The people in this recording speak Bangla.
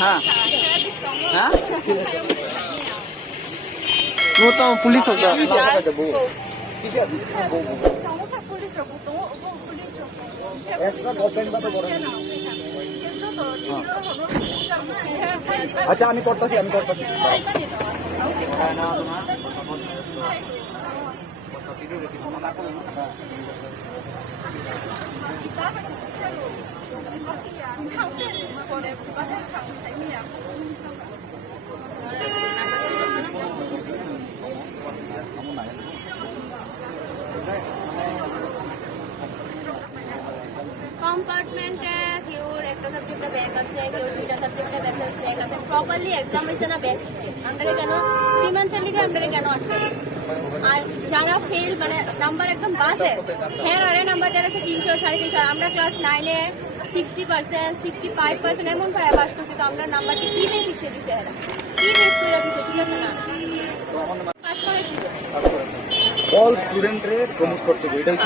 हाँ हाँ वो तो पुलिस होगा আচ্ছা আমি করতেছি কম্পার্টমেন্টে কেউর একটা সাবজেক্টে ব্যাক আছে, কেউ দুইটা সাবজেক্টে ব্যাক আছে। প্রপারলি এক্সাম হয়েছে না ব্যাক হচ্ছে, আপনাকে কেন 3 মান্থসের লিগে আপনাকে কেন আসছে? আর যারা ফেল মানে নাম্বার একদম বাসে হ্যাঁ আরে নাম্বার যারা আছে 300 350, আমরা ক্লাস 9-এ 60%, 65% এমন পাস করছি, তো আমরা নাম্বারটি কি বেশ শিখে দিচ্ছে, এরা কি বেশ করে দিচ্ছে, ঠিক আছে না পাস করেছি অল স্টুডেন্টরে প্রমোট করতে হবে, এটাই